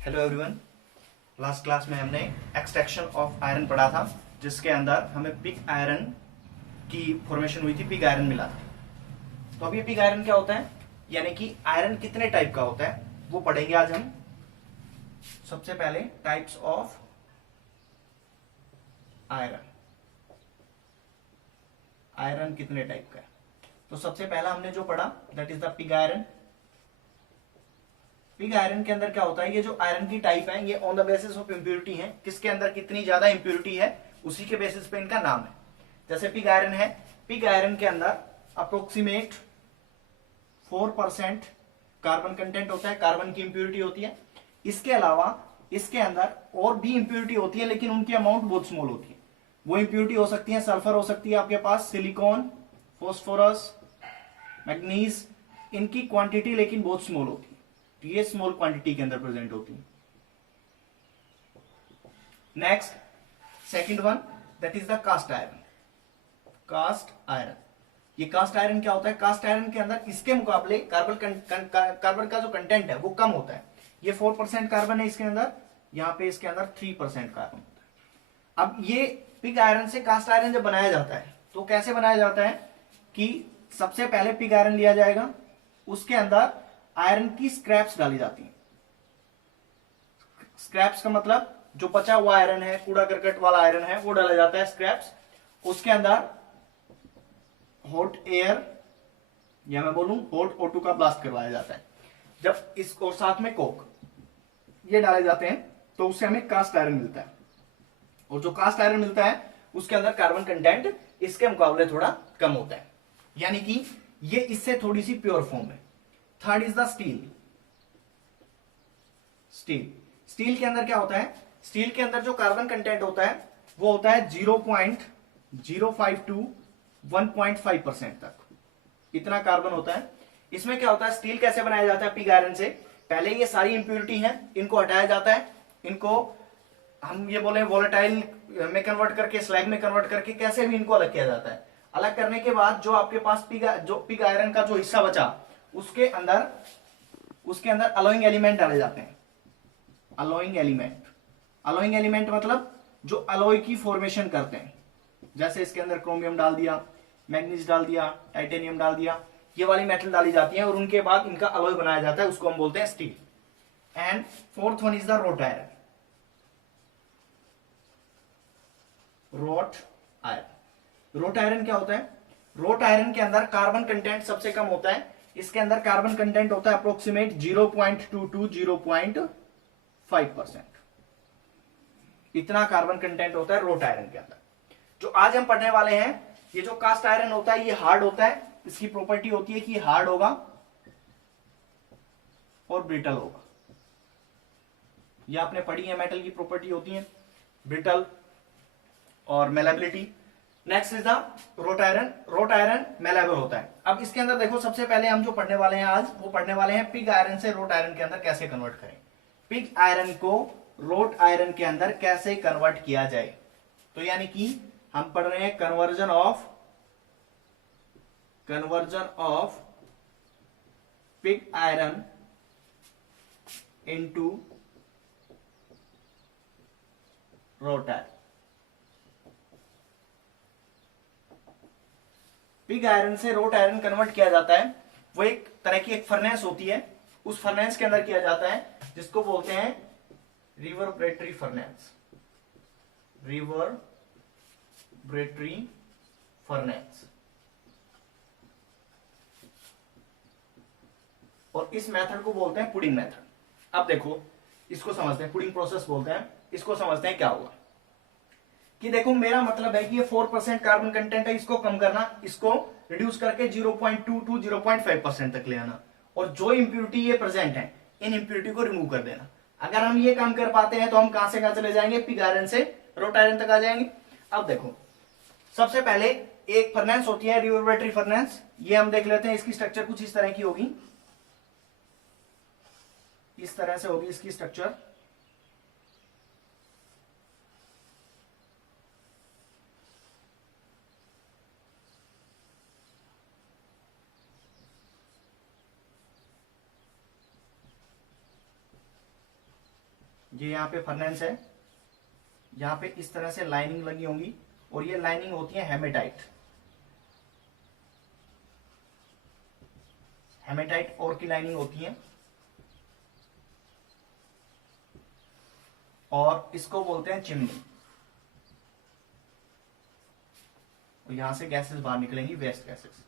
Hello everyone. Last class में हमने extraction of iron पढ़ा था, जिसके अंदर हमें पिग आयरन की फॉर्मेशन हुई थी, पिग आयरन मिला था। तो अब ये पिग आयरन क्या होता है, यानी कि आयरन कितने टाइप का होता है वो पढ़ेंगे आज हम। सबसे पहले टाइप्स ऑफ आयरन, आयरन कितने टाइप का है। तो सबसे पहला हमने जो पढ़ा that is the pig iron. Pig iron के अंदर क्या होता है, ये जो आयरन की टाइप है ये on the basis of impurity है, किसके अंदर कितनी ज्यादा इंप्योरिटी है उसी के बेसिस पे इनका नाम है। जैसे पिग आयरन है, पिग आयरन के अंदर अप्रोक्सीमेट 4% कार्बन कंटेंट होता है, कार्बन की इंप्योरिटी होती है। इसके अलावा इसके अंदर और भी इंप्योरिटी होती है, लेकिन उनकी अमाउंट बहुत स्मॉल होती है। वो इंप्योरिटी हो सकती है, सल्फर हो सकती है आपके पास, सिलिकॉन, फॉस्फोरस, मैग्नीज, इनकी क्वांटिटी लेकिन बहुत स्मॉल होती है। ये स्मॉल क्वांटिटी के अंदर प्रेजेंट होती है। Next second one that is the cast iron. Cast iron, ये कास्ट आयरन क्या होता है, कास्ट आयरन के अंदर इसके मुकाबले कार्बन का जो कंटेंट है वो कम होता है। ये 4% कार्बन है इसके अंदर, यहाँ पे इसके अंदर 3% कार्बन होता है। अब ये पिग आयरन से कास्ट आयरन जब बनाया जाता है तो कैसे बनाया जाता है कि सबसे पहले पिग आयरन लिया जाएगा, उसके अंदर आयरन की स्क्रैप्स डाली जाती हैं। स्क्रैप्स का मतलब जो बचा हुआ आयरन है, कूड़ा करकट वाला आयरन है, वो डाला जाता है स्क्रैप्स। उसके अंदर हॉट एयर या मैं बोलूं हॉट O2 का ब्लास्ट करवाया जाता है। जब इसको साथ में कोक ये डाले जाते हैं तो उससे हमें कास्ट आयरन मिलता है। और जो कास्ट आयरन मिलता है उसके अंदर कार्बन कंटेंट इसके मुकाबले थोड़ा कम होता है, यानी कि ये इससे थोड़ी सी प्योर फॉर्म है। Third is the steel. Steel, steel के अंदर क्या होता है, स्टील के अंदर जो कार्बन कंटेंट होता है वो होता है 0.05 टू 1.5% तक, इतना कार्बन होता है। इसमें क्या होता है, स्टील कैसे बनाया जाता है पिग आयरन से, पहले ये सारी इंप्योरिटी है इनको हटाया जाता है। इनको हम ये बोले वोलेटाइल में कन्वर्ट करके, स्लैग में कन्वर्ट करके, कैसे भी इनको अलग किया जाता है। अलग करने के बाद जो आपके पास पिग आयरन का जो हिस्सा बचा उसके अंदर अलोइंग एलिमेंट डाले जाते हैं। अलोइंग एलिमेंट, अलोइंग एलिमेंट मतलब जो अलोय की फॉर्मेशन करते हैं। जैसे इसके अंदर क्रोमियम डाल दिया, मैग्नीज डाल दिया, टाइटेनियम डाल दिया, ये वाली मेटल डाली जाती है और उनके बाद इनका अलोय बनाया जाता है, उसको हम बोलते हैं steel. And fourth one is the road iron. Road iron, road iron क्या होता है, रोट आयरन के अंदर कार्बन कंटेंट सबसे कम होता है। इसके अंदर कार्बन कंटेंट होता है अप्रोक्सीमेट 0.2 टू 0.5%, इतना कार्बन कंटेंट होता है रोट आयरन के अंदर। जो आज हम पढ़ने वाले हैं, ये जो कास्ट आयरन होता है ये हार्ड होता है। इसकी प्रॉपर्टी होती है कि हार्ड होगा और ब्रिटल होगा। ये आपने पढ़ी है, मेटल की प्रॉपर्टी होती है ब्रिटल और malleability. Next is the road iron. Road iron malleable होता है। अब इसके अंदर देखो, सबसे पहले हम जो पढ़ने वाले हैं आज वो पढ़ने वाले हैं पिग आयरन से रोट आयरन के अंदर कैसे कन्वर्ट करें, पिग आयरन को रोट आयरन के अंदर कैसे कन्वर्ट किया जाए। तो यानी कि हम पढ़ रहे हैं conversion of pig iron into road iron. Pig iron से रोट आयरन कन्वर्ट किया जाता है, वो एक तरह की एक फर्नेस होती है, उस फर्नेस के अंदर किया जाता है जिसको बोलते हैं रिवर्बरेटरी फर्नेस। Reverberatory furnace. और इस मेथड को बोलते हैं पुडिंग मेथड। अब देखो, इसको समझते हैं, पुडिंग प्रोसेस बोलते हैं इसको। समझते हैं क्या होगा कि देखो, मेरा मतलब है कि ये 4% कार्बन कंटेंट है, इसको कम करना, इसको रिड्यूस करके 0.2 टू 0.5% तक ले आना, और जो इंप्योरिटी ये प्रेजेंट है इन इंप्योरिटी को रिमूव कर देना। अगर हम ये काम कर पाते हैं तो हम कहां से कहां चले जाएंगे, पिग आयरन से रोट आयरन तक आ जाएंगे। अब देखो, सबसे पहले एक फर्नेस होती है रिवर्बरेटरी फर्नेस, ये हम देख लेते हैं। इसकी स्ट्रक्चर कुछ इस तरह की होगी, इस तरह से होगी इसकी स्ट्रक्चर। ये यहाँ पे फर्नेस है, यहाँ पे इस तरह से लाइनिंग लगी होंगी और ये लाइनिंग होती है हेमेटाइट। हेमेटाइट और की लाइनिंग होती है और इसको बोलते हैं चिमनी। और यहां से गैसेस बाहर निकलेंगी, वेस्ट गैसेस,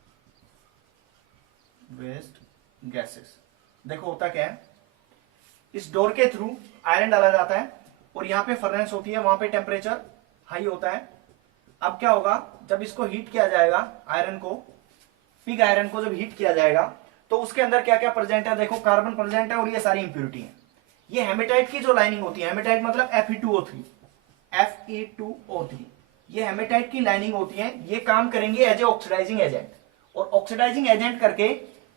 वेस्ट गैसेस। देखो होता क्या है, इस डोर के थ्रू आयरन डाला जाता है और यहां पे फर्नेस होती है, वहां पे टेम्परेचर हाई होता है। अब क्या होगा, जब इसको हीट किया जाएगा, आयरन को, पिग आयरन को जब हीट किया जाएगा तो उसके अंदर क्या क्या प्रेजेंट है, देखो कार्बन प्रेजेंट है और ये सारी इंप्यूरिटी है। ये हेमेटाइट की जो लाइनिंग होती है, हेमेटाइट मतलब Fe2O3, Fe2O3, ये हेमेटाइट की लाइनिंग होती है। ये काम करेंगे एज ए ऑक्सीडाइजिंग एजेंट, और ऑक्सीडाइजिंग एजेंट करके,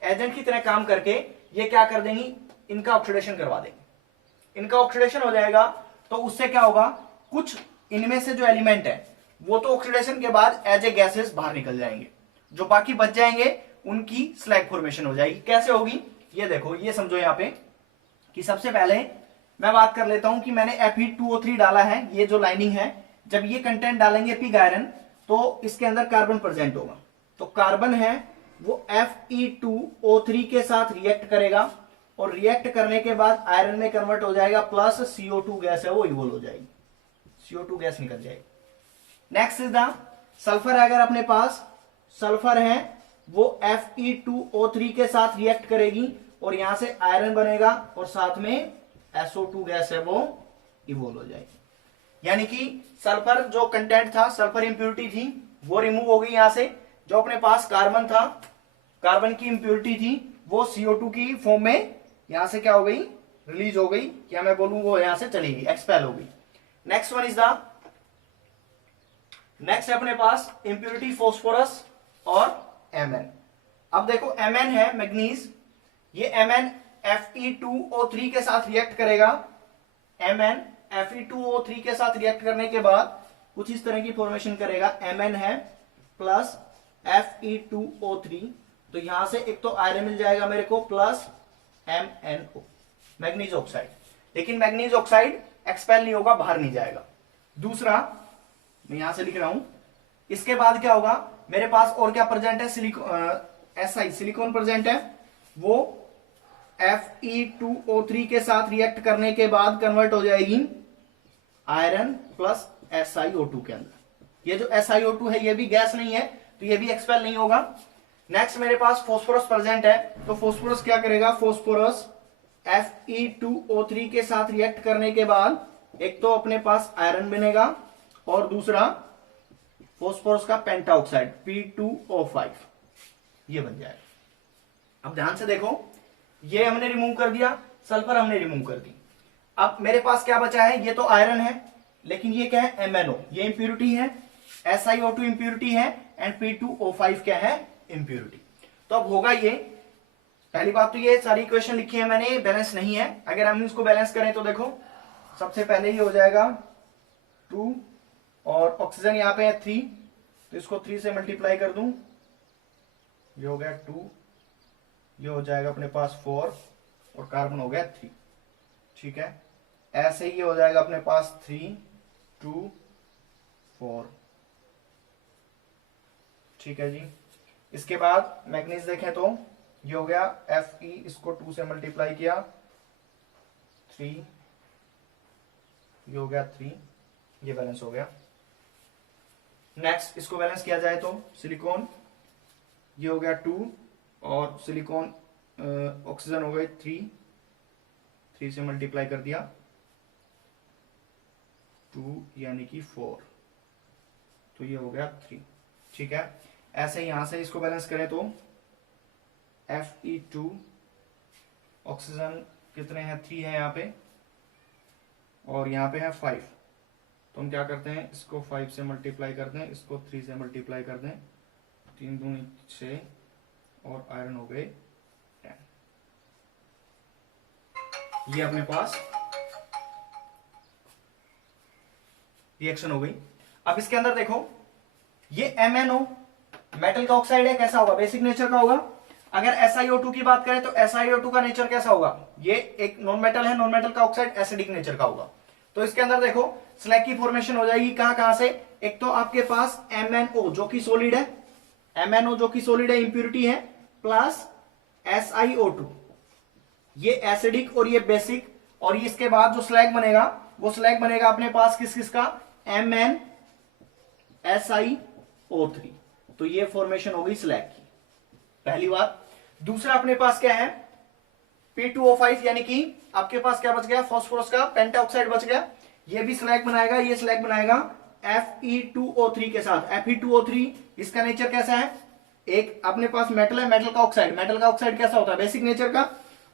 एजेंट की तरह काम करके ये क्या कर देंगी, इनका ऑक्सीडेशन करवा देंगे। इनका ऑक्सीडेशन हो जाएगा तो उससे क्या होगा, कुछ इनमें से जो एलिमेंट है वो तो ऑक्सीडेशन के बाद एज ए गैसेस बाहर निकल जाएंगे, जो बाकी बच जाएंगे उनकी स्लैग फॉर्मेशन हो जाएगी। कैसे होगी ये देखो, ये समझो यहां पे कि सबसे पहले मैं बात कर लेता हूं कि मैंने Fe2O3 डाला है, ये जो लाइनिंग है, जब ये कंटेंट डालेंगे पिग आयरन तो इसके अंदर कार्बन प्रेजेंट होगा। तो कार्बन है वो Fe2O3 के साथ रिएक्ट करेगा और रिएक्ट करने के बाद आयरन में कन्वर्ट हो जाएगा, प्लस CO2 गैस है वो इवोल्व हो जाएगी, CO2 गैस निकल जाएगी। Next is the sulphur. अगर अपने पास सल्फर है वो Fe2O3 के साथ रिएक्ट करेगी और यहां से आयरन बनेगा और साथ में SO2 गैस है वो इवोल्व हो जाएगी। यानी कि सल्फर जो कंटेंट था, सल्फर इंप्यूरिटी थी, वो रिमूव हो गई यहां से। जो अपने पास कार्बन था, कार्बन की इंप्यूरिटी थी, वो CO2 की फॉर्म में यहां से क्या हो गई, रिलीज हो गई, क्या मैं बोलूं, वो यहां से चली गई, एक्सपेल हो गई। Next one is the, next है अपने पास इंप्यूरिटी फॉस्फोरस और Mn। अब देखो Mn है मैग्नीज, ये Mn Fe2O3 के साथ रिएक्ट करेगा। Mn Fe2O3 के साथ रिएक्ट करने के बाद कुछ इस तरह की फॉर्मेशन करेगा। Mn है प्लस Fe2O3, तो यहां से एक तो आयरन मिल जाएगा मेरे को, प्लस MnO, मैग्नीज ऑक्साइड। लेकिन मैग्नीज ऑक्साइड एक्सपेल नहीं होगा, बाहर नहीं जाएगा। दूसरा मैं यहां से लिख रहा हूं, इसके बाद क्या होगा, मेरे पास और क्या प्रेजेंट है, Si सिलिकॉन प्रेजेंट है, वो Fe2O3 के साथ रिएक्ट करने के बाद कन्वर्ट हो जाएगी आयरन प्लस SiO2 के अंदर। ये जो SiO2 है ये भी गैस नहीं है, तो ये भी एक्सपेल नहीं होगा। नेक्स्ट मेरे पास फॉस्फोरस प्रेजेंट है, तो फॉस्फोरस क्या करेगा, फॉस्फोरस Fe2O3 के साथ रिएक्ट करने के बाद एक तो अपने पास आयरन बनेगा और दूसरा फॉस्फोरस का पेंटाऑक्साइड P2O5 ये बन जाएगा। अब ध्यान से देखो, ये हमने रिमूव कर दिया, सल्फर हमने रिमूव कर दी। अब मेरे पास क्या बचा है, ये तो आयरन है, लेकिन ये क्या है, MnO, ये इंप्यूरिटी है, SiO2 इंप्यूरिटी है एंड P2O5 क्या है, इंप्यूरिटी। तो अब होगा ये, पहली बात तो ये सारी इक्वेशन लिखी है मैंने, बैलेंस नहीं है। अगर हम इसको बैलेंस करें तो देखो सबसे पहले ही हो जाएगा 2 और ऑक्सीजन यहाँ पे है 3, तो इसको 3 से मल्टीप्लाई कर दूं, ये हो गया 2, ये हो जाएगा अपने पास 4 और कार्बन हो गया 3। ठीक है, ऐसे ही ये हो जाएगा अपने पास 3 2 4। ठीक है जी। इसके बाद मैग्नीज देखें तो ये हो गया Fe, इसको 2 से मल्टीप्लाई किया 3, ये हो गया 3, ये बैलेंस हो गया। नेक्स्ट इसको बैलेंस किया जाए तो सिलिकॉन, ये हो गया 2 और सिलिकॉन ऑक्सीजन हो गए 3 से मल्टीप्लाई कर दिया 2 यानी कि 4, तो ये हो गया 3। ठीक है, ऐसे ही यहां से इसको बैलेंस करें तो Fe2 ऑक्सीजन कितने हैं, 3 है यहाँ पे और यहाँ पे है 5, तो हम क्या करते हैं, इसको 5 से मल्टीप्लाई कर दें, इसको 3 से मल्टीप्लाई कर दें, 3 दूनी 6 और आयरन हो गए 10। ये अपने पास रिएक्शन हो गई। अब इसके अंदर देखो, ये MnO मेटल का ऑक्साइड है, कैसा होगा, बेसिक नेचर का होगा। अगर SiO2 की बात करें तो SiO2 का नेचर कैसा होगा, ये एक नॉन मेटल है, नॉन मेटल का ऑक्साइड एसिडिक नेचर का होगा। तो इसके अंदर देखो स्लैग की फॉर्मेशन हो जाएगी कहां कहां से, एक तो आपके पास MnO जो कि सॉलिड है, MnO जो कि सॉलिड है, इंप्यूरिटी है, प्लस SiO2 ये एसिडिक और ये बेसिक, और इसके बाद जो स्लैग बनेगा वो स्लैग बनेगा अपने पास किस किस का, MnSiO3। तो ये फॉर्मेशन होगी स्लैग की, पहली बात। दूसरा अपने पास क्या है, P2O5 यानी कि आपके पास क्या बच गया, फास्फोरस का पेंटाऑक्साइड बच गया, ये भी स्लैग बनाएगा, ये स्लैग बनाएगा Fe2O3 के साथ। Fe2O3 इसका नेचर कैसा है, एक अपने पास मेटल है, मेटल का ऑक्साइड, मेटल का ऑक्साइड कैसा होता है, बेसिक नेचर का,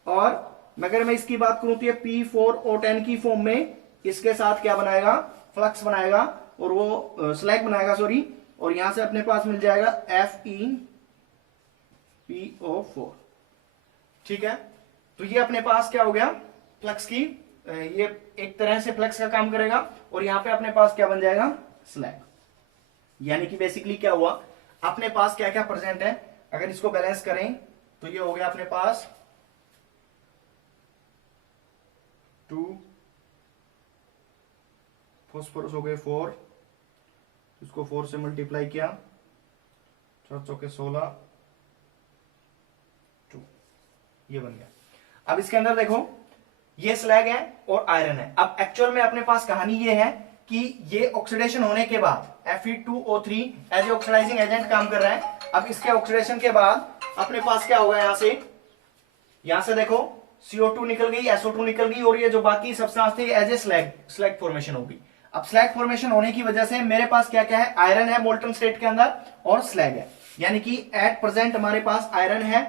और अगर मैं इसकी बात करूं तो ये P4O10 की फॉर्म में इसके साथ क्या बनाएगा, फ्लक्स बनाएगा, और वो स्लैग बनाएगा सॉरी, और यहां से अपने पास मिल जाएगा FePO4। ठीक है, तो ये अपने पास क्या हो गया, फ्लक्स की, ये एक तरह से फ्लक्स का काम करेगा, और यहां पे अपने पास क्या बन जाएगा, स्लैग। यानी कि बेसिकली क्या हुआ, अपने पास क्या क्या प्रेजेंट है, अगर इसको बैलेंस करें तो ये हो गया अपने पास 2, फॉस्फोरस हो गए 4, इसको 4 से मल्टीप्लाई किया, 4 चौके 16, 2, ये बन गया। अब इसके अंदर देखो ये स्लैग है और आयरन है। अब एक्चुअल में अपने पास कहानी ये है कि ये ऑक्सीडेशन होने के बाद Fe2O3 as a oxidising agent काम कर रहा है। अब इसके ऑक्सीडेशन के बाद अपने पास क्या होगा, यहां से देखो CO2 निकल गई, SO2 निकल गई, और ये जो बाकी सब्सटेंस थी एज ए स्लैग फॉर्मेशन होगी। अब स्लैग फॉर्मेशन होने की वजह से मेरे पास क्या क्या है, आयरन है मोल्टन स्टेट के अंदर और स्लैग है, यानी कि एट प्रेजेंट हमारे पास आयरन है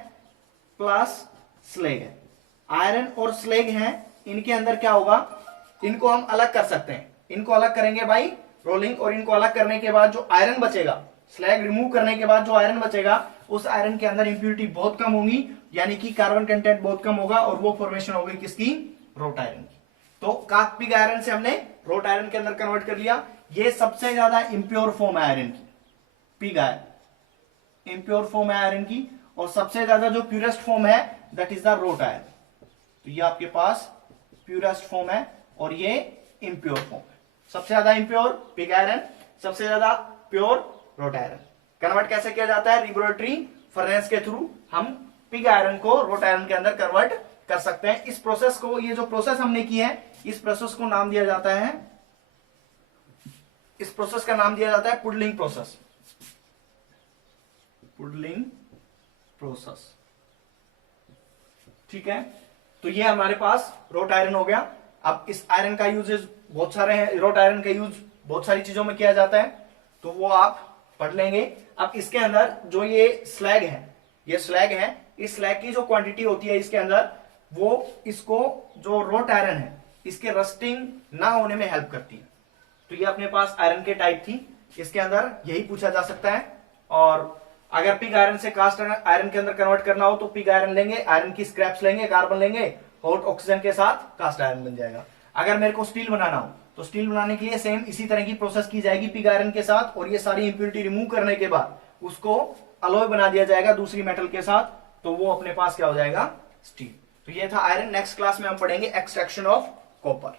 प्लस स्लैग है। आयरन और स्लैग हैं, इनके अंदर क्या होगा, इनको हम अलग कर सकते हैं, इनको अलग करेंगे बाई रोलिंग, और इनको अलग करने के बाद जो आयरन बचेगा, स्लैग रिमूव करने के बाद जो आयरन बचेगा उस आयरन के अंदर इंप्यूरिटी बहुत कम होगी, यानी कि कार्बन कंटेंट बहुत कम होगा, और वो फॉर्मेशन होगी किसकी, रोट आयरन की। तो पिग आयरन से हमने रोट आयरन के अंदर कन्वर्ट कर लिया। ये सबसे ज्यादा इंप्योर फॉर्म है आयरन की, पिग आयरन इंप्योर फॉर्म है आयरन की, और सबसे ज्यादा जो प्यूरेस्ट फॉर्म है that is the road iron. तो ये आपके पास प्यूरेस्ट फॉर्म है और ये इंप्योर फॉर्म है। सबसे ज्यादा इंप्योर पिग आयरन, सबसे ज्यादा प्योर रोट आयरन। कन्वर्ट कैसे किया जाता है, लेबोरेटरी फर्नेस के थ्रू हम पिग आयरन को रोट आयरन के अंदर कन्वर्ट कर सकते हैं। इस प्रोसेस को, ये जो प्रोसेस हमने की है, इस प्रोसेस को नाम दिया जाता है, इस प्रोसेस का नाम दिया जाता है पुडलिंग प्रोसेस। पुडलिंग प्रोसेस, ठीक है। तो ये हमारे पास रोट आयरन हो गया। अब इस आयरन का यूजेस बहुत सारे हैं, रोट आयरन का यूज बहुत सारी चीजों में किया जाता है, तो वो आप पढ़ लेंगे। अब इसके अंदर जो ये स्लैग है, ये स्लैग है, इस स्लैग की जो क्वांटिटी होती है इसके अंदर, वो इसको जो रोट आयरन है इसके रस्टिंग ना होने में हेल्प करती है। तो ये अपने पास आयरन के टाइप थी, इसके अंदर यही पूछा जा सकता है। और अगर पिग आयरन से कास्ट आयरन के अंदर कन्वर्ट करना हो तो पिग आयरन लेंगे, आयरन की स्क्रैप्स लेंगे, कार्बन लेंगे, हॉट ऑक्सीजन के साथ कास्ट आयरन बन जाएगा। अगर मेरे को स्टील बनाना हो तो स्टील बनाने के लिए सेम इसी तरह की प्रोसेस की जाएगी पिग आयरन के साथ, और ये सारी इंप्यूरिटी रिमूव करने के बाद उसको अलॉय बना दिया जाएगा दूसरी मेटल के साथ, तो वो अपने पास क्या हो जाएगा, स्टील। तो ये था आयरन। नेक्स्ट क्लास में हम पढ़ेंगे एक्सट्रैक्शन ऑफ कॉपर।